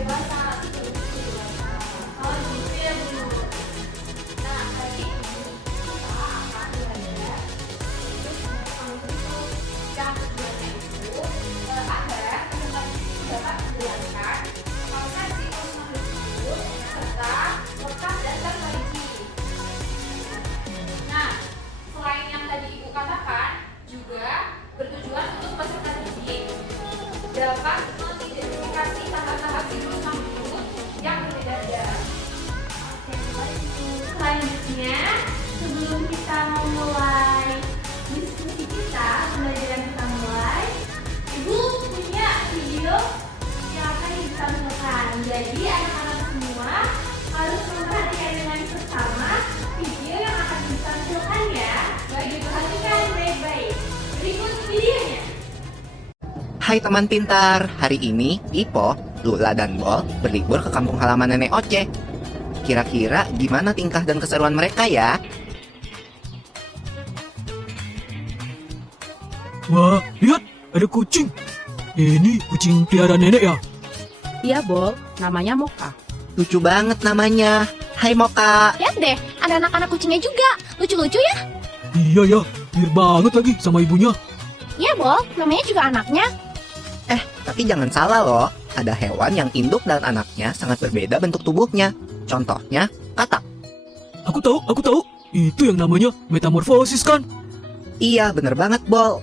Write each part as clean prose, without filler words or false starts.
dewasa, sebelum tumbuh dewasa. Oh gitu ya Bu. Nah tadi kita akan belajar terus bentuk. Yang keduanya itu ada kehidupan dapat menjelaskan proses siklus makhluk hidup serta letak dan terperinci. Nah, selain yang tadi Ibu katakan, juga bertujuan untuk peserta didik dapat mengidentifikasi tahap-tahap siklus makhluk hidup yang berbeda-beda. Selanjutnya, sebelum kita memulai diskusi kita, pembelajaran kita mulai, Ibu punya video yang akan ditampilkan. Jadi anak-anak semua harus memperhatikan dengan seksama video yang akan ditampilkan ya. Baik, diperhatikan baik-baik. Berikut videonya. Hai teman pintar, hari ini Pipo, Lula, dan Bol berlibur ke kampung halaman Nenek Oce. Kira-kira gimana tingkah dan keseruan mereka ya? Wah, lihat, ada kucing. Ini kucing piara nenek ya? Iya, Bol. Namanya Moka. Lucu banget namanya. Hai Moka. Lihat deh, ada anak-anak kucingnya juga. Lucu-lucu ya? Iya ya, mirip banget lagi sama ibunya. Iya, Bol. Namanya juga anaknya. Tapi jangan salah loh, ada hewan yang induk dan anaknya sangat berbeda bentuk tubuhnya. Contohnya, katak. Aku tahu. Itu yang namanya metamorfosis kan? Iya, bener banget, Bol.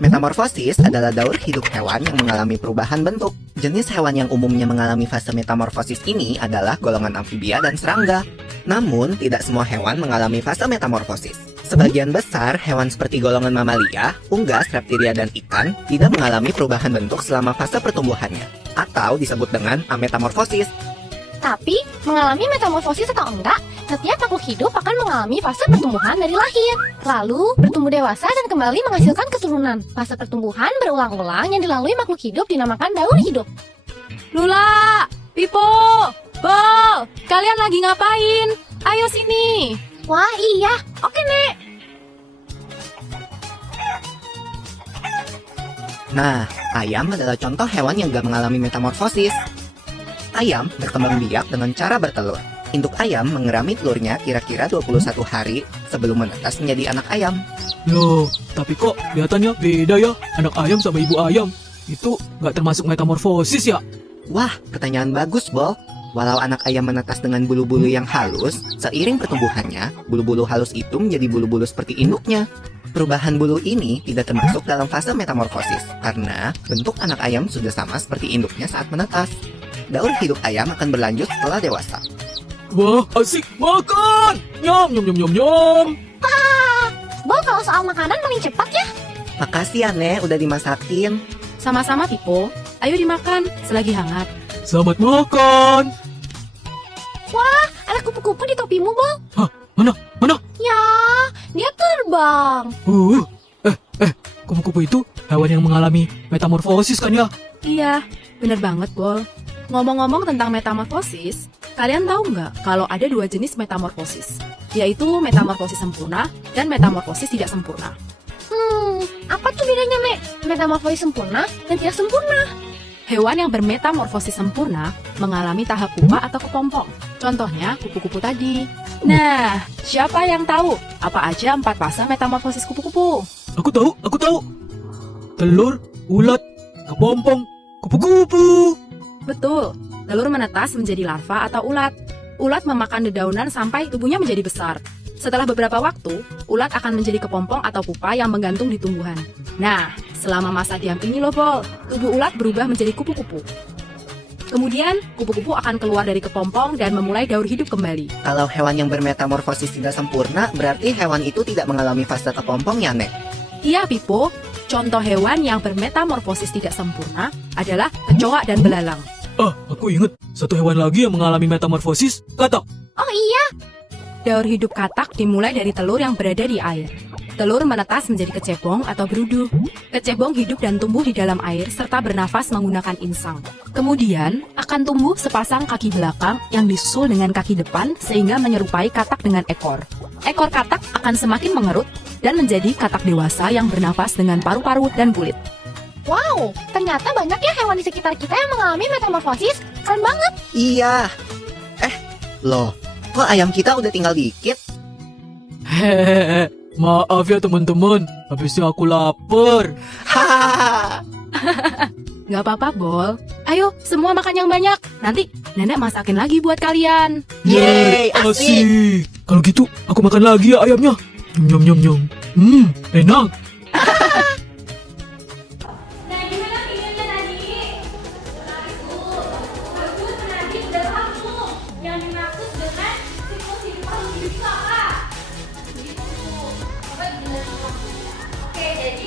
Metamorfosis adalah daur hidup hewan yang mengalami perubahan bentuk. Jenis hewan yang umumnya mengalami fase metamorfosis ini adalah golongan amfibia dan serangga. Namun, tidak semua hewan mengalami fase metamorfosis. Sebagian besar hewan seperti golongan mamalia, unggas, reptilia, dan ikan tidak mengalami perubahan bentuk selama fase pertumbuhannya, atau disebut dengan ametamorfosis. Tapi, mengalami metamorfosis atau enggak, setiap makhluk hidup akan mengalami fase pertumbuhan dari lahir. Lalu, bertumbuh dewasa dan kembali menghasilkan keturunan. Fase pertumbuhan berulang-ulang yang dilalui makhluk hidup dinamakan daur hidup. Lula, Pipo, Bol, kalian lagi ngapain? Ayo sini. Wah, iya. Oke, Nek. Nah, ayam adalah contoh hewan yang gak mengalami metamorfosis. Ayam berkembang biak dengan cara bertelur. Induk ayam mengerami telurnya kira-kira 21 hari sebelum menetas menjadi anak ayam. Loh, tapi kok kelihatannya beda ya anak ayam sama ibu ayam. Itu nggak termasuk metamorfosis ya? Wah, pertanyaan bagus, Bol. Walau anak ayam menetas dengan bulu-bulu yang halus, seiring pertumbuhannya, bulu-bulu halus itu menjadi bulu-bulu seperti induknya. Perubahan bulu ini tidak termasuk dalam fase metamorfosis, karena bentuk anak ayam sudah sama seperti induknya saat menetas. Daur hidup ayam akan berlanjut setelah dewasa. Wah, asik makan. Nyam, nyam, nyam, nyam, nyam. Bol, kalau soal makanan paling cepat ya. Makasih ya, Nek, udah dimasakin. Sama-sama, Pipo. Ayo dimakan selagi hangat. Selamat makan. Wah, ada kupu-kupu di topimu, Bol. Hah, mana? Ya, dia terbang. Kupu-kupu itu hewan yang mengalami metamorfosis kan ya? Iya, bener banget, Bol. Ngomong-ngomong tentang metamorfosis, kalian tahu nggak kalau ada dua jenis metamorfosis, yaitu metamorfosis sempurna dan metamorfosis tidak sempurna. Apa tuh bedanya, Nek? Metamorfosis sempurna dan tidak sempurna. Hewan yang bermetamorfosis sempurna mengalami tahap pupa atau kepompong. Contohnya kupu-kupu tadi. Nah, siapa yang tahu apa aja 4 fase metamorfosis kupu-kupu? Aku tahu. Telur, ulat, kepompong, kupu-kupu. Betul, telur menetas menjadi larva atau ulat. Ulat memakan dedaunan sampai tubuhnya menjadi besar. Setelah beberapa waktu, ulat akan menjadi kepompong atau pupa yang menggantung di tumbuhan. Nah, selama masa diam ini loh, Bol, tubuh ulat berubah menjadi kupu-kupu. Kemudian, kupu-kupu akan keluar dari kepompong dan memulai daur hidup kembali. Kalau hewan yang bermetamorfosis tidak sempurna, berarti hewan itu tidak mengalami fase kepompong ya, Nek? Iya, Pipo. Contoh hewan yang bermetamorfosis tidak sempurna adalah kecoa dan belalang. Aku inget satu hewan lagi yang mengalami metamorfosis, katak. Oh iya, Daur hidup katak dimulai dari telur yang berada di air. Telur menetas menjadi kecebong atau berudu. Kecebong hidup dan tumbuh di dalam air serta bernafas menggunakan insang. Kemudian akan tumbuh sepasang kaki belakang yang disusul dengan kaki depan sehingga menyerupai katak dengan ekor. Ekor katak akan semakin mengerut dan menjadi katak dewasa yang bernafas dengan paru-paru dan kulit. wow, ternyata banyak ya hewan di sekitar kita yang mengalami metamorfosis. keren banget. Iya. Loh, kok ayam kita udah tinggal dikit? Hehehe, maaf ya teman-teman, habisnya aku lapar. Hahaha. Nggak apa-apa, Bol. Ayo, semua makan yang banyak. Nanti nenek masakin lagi buat kalian. Yeay, asik. Kalau gitu, aku makan lagi ya ayamnya. Nyom nyom nyom. Enak. Nah, gimana videonya tadi? Menarik, Bu. Bagus, menarik, udah paham tuh. Yang dimaksud dengan siklus hidup makhluk hidup itu apa? Begitu, Bu. Coba dijelasin maksudnya. Oke, jadi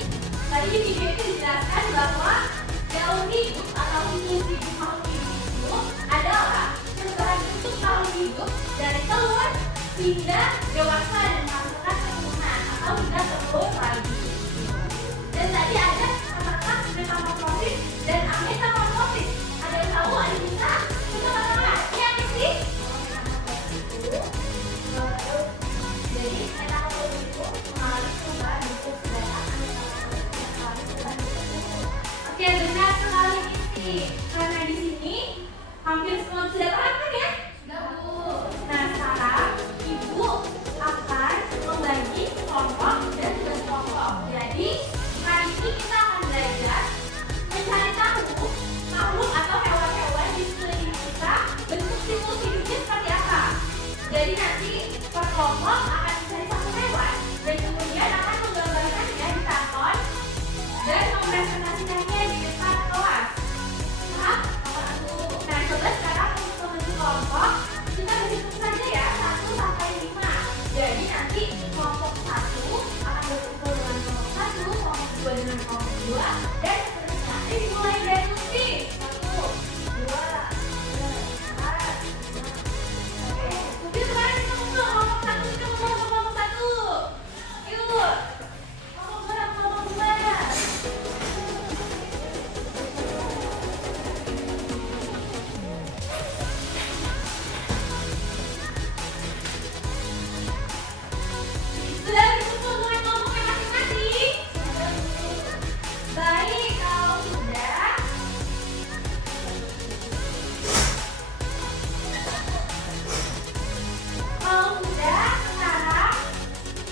tadi di video itu dijelaskan bahwa daun hidup atau siklus hidup makhluk hidup itu adalah perubahan bentuk makhluk hidup dari telur hingga dewasa dan menghasilkan keturunan atau hingga telur lagi. Dan tadi ada kata-kata metamorfosis dan ametamorfosis. Ada yang tahu? Ada yang bisa? Kita katakan, iya nggak sih? Jadi metamorfosis itu mengalami perubahan bentuk, sedangkan ametamorfosis mengalami perubahan bentuk. Oke, benar sekali Misti. Karena di sini hampir semua sudah paham kan ya? Sudah, Bu. Nah, sekarang Ibu akan membagi kelompok dan tugas kelompok. Jadi, hari ini kita akan belajar mencari tahu makhluk atau hewan-hewan di sekeliling kita bentuk siklus hidupnya seperti apa. Jadi nanti per kelompok akan mencari satu hewan dan kemudian akan menggambarkannya di karton dan mempresentasikannya di depan kelas. Paham? Nah, coba sekarang untuk membentuk kelompok kita berhitung saja ya 1 sampai 5. Jadi nanti kelompok 1 akan berkumpul dengan kelompok 1, kelompok 2 dengan kelompok 2 dan seterusnya. Ini dimulai dari Lutfi. 1, 2, 3, 4, 5. Oke, Lutfi sekarang kita ngumpul kelompok 1, kita ngumpul ke kelompok 1. Yuk. Kelompok 2 dan kelompok 2. Sudah berkumpul dengan kelompoknya masing-masing? Baik, kalau sudah sekarang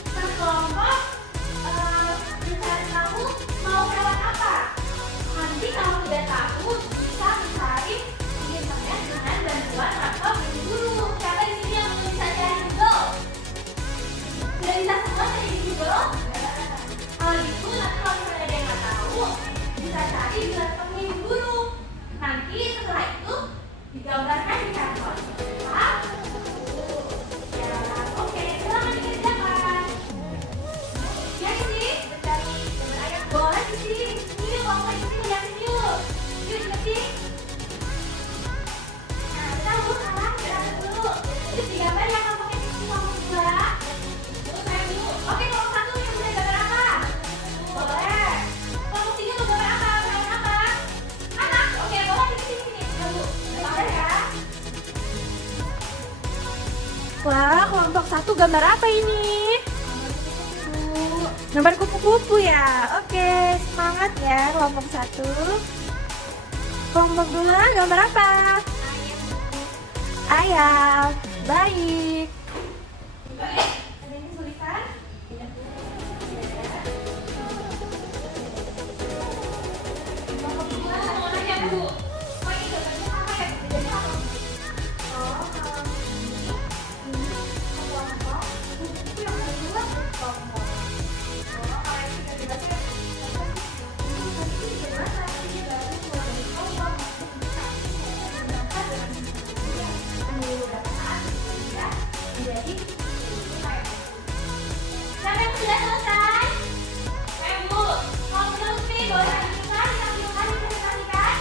berkelompok mencari tahu mau hewan apa. Nanti kalau sudah tahu bisa mencari di internet dengan bantuan laptop ibu guru. Siapa di sini yang bisa cari Google? Sudah bisa semua cari di Google? Kalau gitu nanti kalau misalnya ada yang nggak tahu bisa cari di laptopnya ibu guru. Nanti setelah itu digambarkan di karton. Paham? Ya, oke, silakan dikerjakan. Ya sih, mencari gambar ayam boleh di sini. Ini kelompok di sini lihatin yuk. Yuk diketik. Nah, kita sekarang gerak dulu. Yuk digambar ya kelompoknya di sini kelompok 2. Terus saya dulu. Oke, kelompok 1 yang bisa gambar apa? Boleh. Kelompok 3 mau gambar apa? Hewan apa? Anak. Oke, boleh di sini. Tunggu. Gambar ya. Wah, kelompok 1 gambar apa ini? Gambar kupu-kupu ya? Oke, semangat ya kelompok 1. Kelompok 2 gambar apa? Ayam. Baik. Ada yang kesulitan? Kelompok 2 mau nanya Bu. Oh ini gambarnya apa ya? Bedanya apa? Oh, kalau ini kelompok itu yang kedua kelompok. Oh, kalau ini sudah jelaskan. Ini nanti gimana? Ini baru mulai dari kelompok. Berangkat dengan kemudian menunggu beberapa saat hingga menjadi kayak sampai sudah selesai? Bu, kalau sudah Lutfi boleh lanjutkan yang dilakukan dipresentasikan?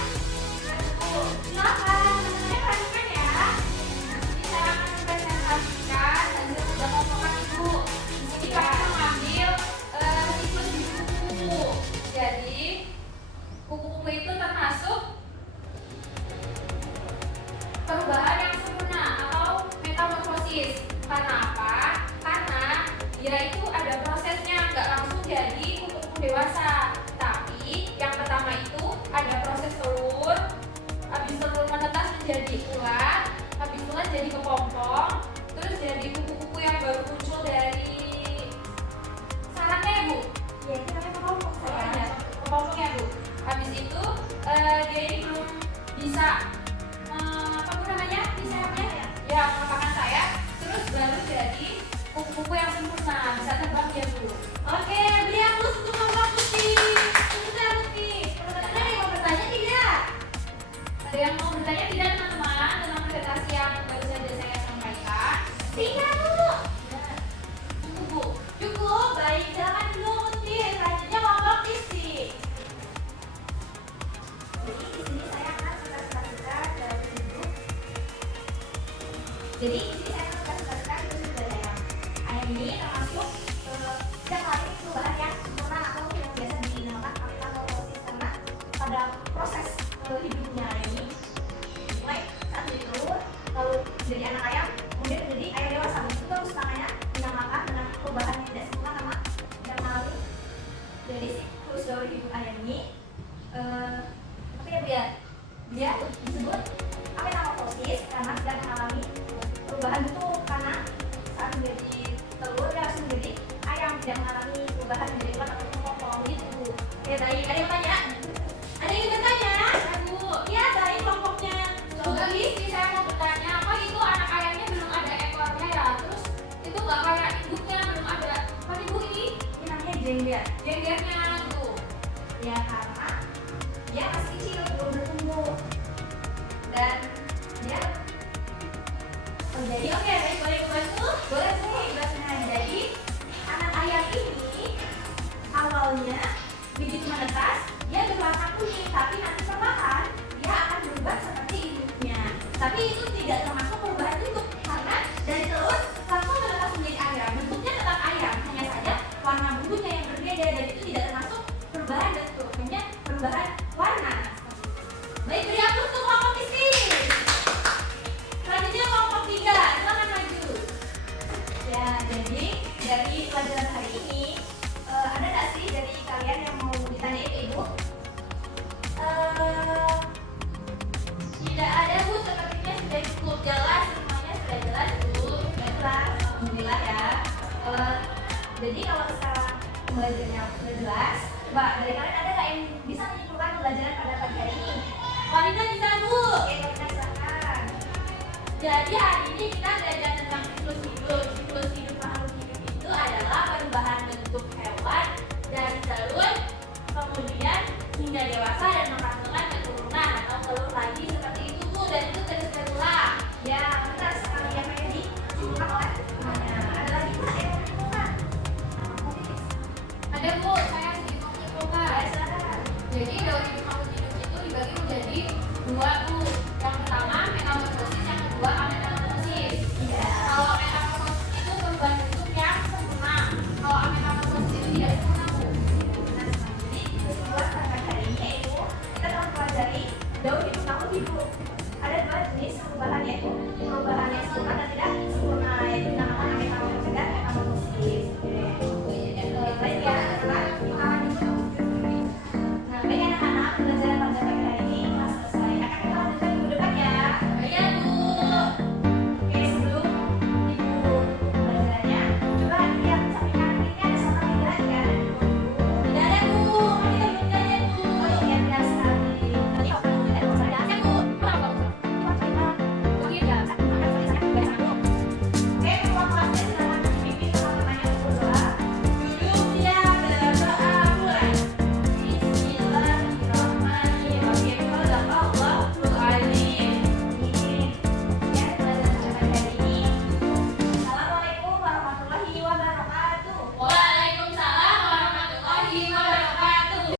Bu, silakan teman-temannya perhatikan ya. Nanti saya akan mempresentasikan hasil kerja kelompokan Ibu. Di sini kami mengambil siklus di buku-buku. Jadi buku-buku itu termasuk perubahan yang sempurna atau metamorfosis. Karena apa? Karena dia itu ada prosesnya, nggak langsung jadi kupu-kupu dewasa. Tapi yang pertama itu ada proses telur, habis telur menetas menjadi jadi ulat, habis ulat jadi kepompong, terus jadi kuku-kuku yang baru muncul dari sarangnya ya Bu? Ya, itu namanya kelompok Oh saya. iya, kepompong ya Bu. Habis itu dia ini belum bisa apa Bu namanya? Bisa apa ya? Ya, mengembangkan sayap, terus baru jadi kuku-kuku yang sempurna, bisa terbang ya Bu. Oke, beri aplaus untuk kelompok putih. Sebentar putih. Ada yang mau bertanya tidak? Ada yang mau bertanya tidak teman-teman tentang presentasi yang baru saja saya sampaikan? Tidak Bu. Cukup Bu. Cukup, baik. Silakan dulu putih. Selanjutnya kelompok isi. Jadi di sini saya akan cerita-cerita dalam hidup. Jadi di sini saya akan cerita-cerita hidup budaya. Ayam ini termasuk tidak mengalami perubahan yang sempurna atau yang biasa dinamakan metamorfosis karena pada proses hidupnya ini mulai saat jadi telur lalu jadi anak ayam kemudian menjadi ayam dewasa itu terus namanya dinamakan dengan perubahan yang tidak sempurna karena tidak mengalami dari siklus daur hidup ayam ini apa ya Bu ya? Dia disebut metamorfosis karena tidak mengalami perubahan bentuk karena saat menjadi telur dia langsung menjadi ayam tidak mengalami perubahan menjadi ulat atau kepompong gitu. Ya baik, ada yang tanya? Ada yang bertanya? Ya Bu. Iya, dari kelompoknya. Coba isi saya mau bertanya, apa itu anak ayamnya belum ada ekornya ya? Terus itu nggak kayak induknya belum ada. Apa nih Bu ini? Ini namanya jengger. Jenggernya Bu. Ya karena dia masih kecil belum bertumbuh dan dia jadi oke baik boleh bantu boleh sih nah jadi anak ayam ini awalnya begitu menetas dia berwarna kuning tapi nanti perlahan dia akan berubah seperti induknya tapi itu tidak termasuk perubahan bentuk karena dari telur langsung menetas menjadi ayam bentuknya tetap ayam hanya saja warna bumbunya yang berbeda dan itu tidak termasuk perubahan bentuk hanya perubahan warna. Baik, beri aplaus untuk kelompok isi. Selanjutnya kelompok 3, silakan maju. Ya, jadi dari pelajaran hari ini ada nggak sih dari kalian yang mau ditanya ke Ibu? Tidak ada Bu, sepertinya sudah cukup jelas, semuanya sudah jelas Bu. Baiklah, alhamdulillah ya. Jadi kalau sekarang pembelajarannya sudah jelas, coba dari kalian ada nggak yang bisa menyimpulkan pembelajaran pada pagi hari ini? Wanita bisa Bu. Oke, kita silakan. Jadi hari ini kita belajar tentang siklus hidup. Siklus hidup makhluk hidup itu adalah perubahan bentuk hewan dari telur, kemudian hingga dewasa dan menghasilkan keturunan atau telur lagi seperti itu Bu. Dan itu terus berulang. Ya, benar sekali yang pengen disimpulkan oleh semuanya. Ada lagi nggak yang mau disimpulkan? Ada Bu, saya sedikit mau menyimpulkan. Ya, silakan. Jadi daur hidup makhluk hidup itu dibagi menjadi dua Bu. Yang pertama metamorfosis, yang kedua ametamorfosis. Iya. Kalau metamorfosis itu perubahan bentuk yang sempurna. Kalau ametamorfosis itu tidak sempurna Bu. Nah, jadi kesimpulan pada hari ini yaitu kita telah mempelajari daur hidup makhluk hidup. Ada dua jenis perubahan yaitu perubahan yang sempurna dan tidak sempurna.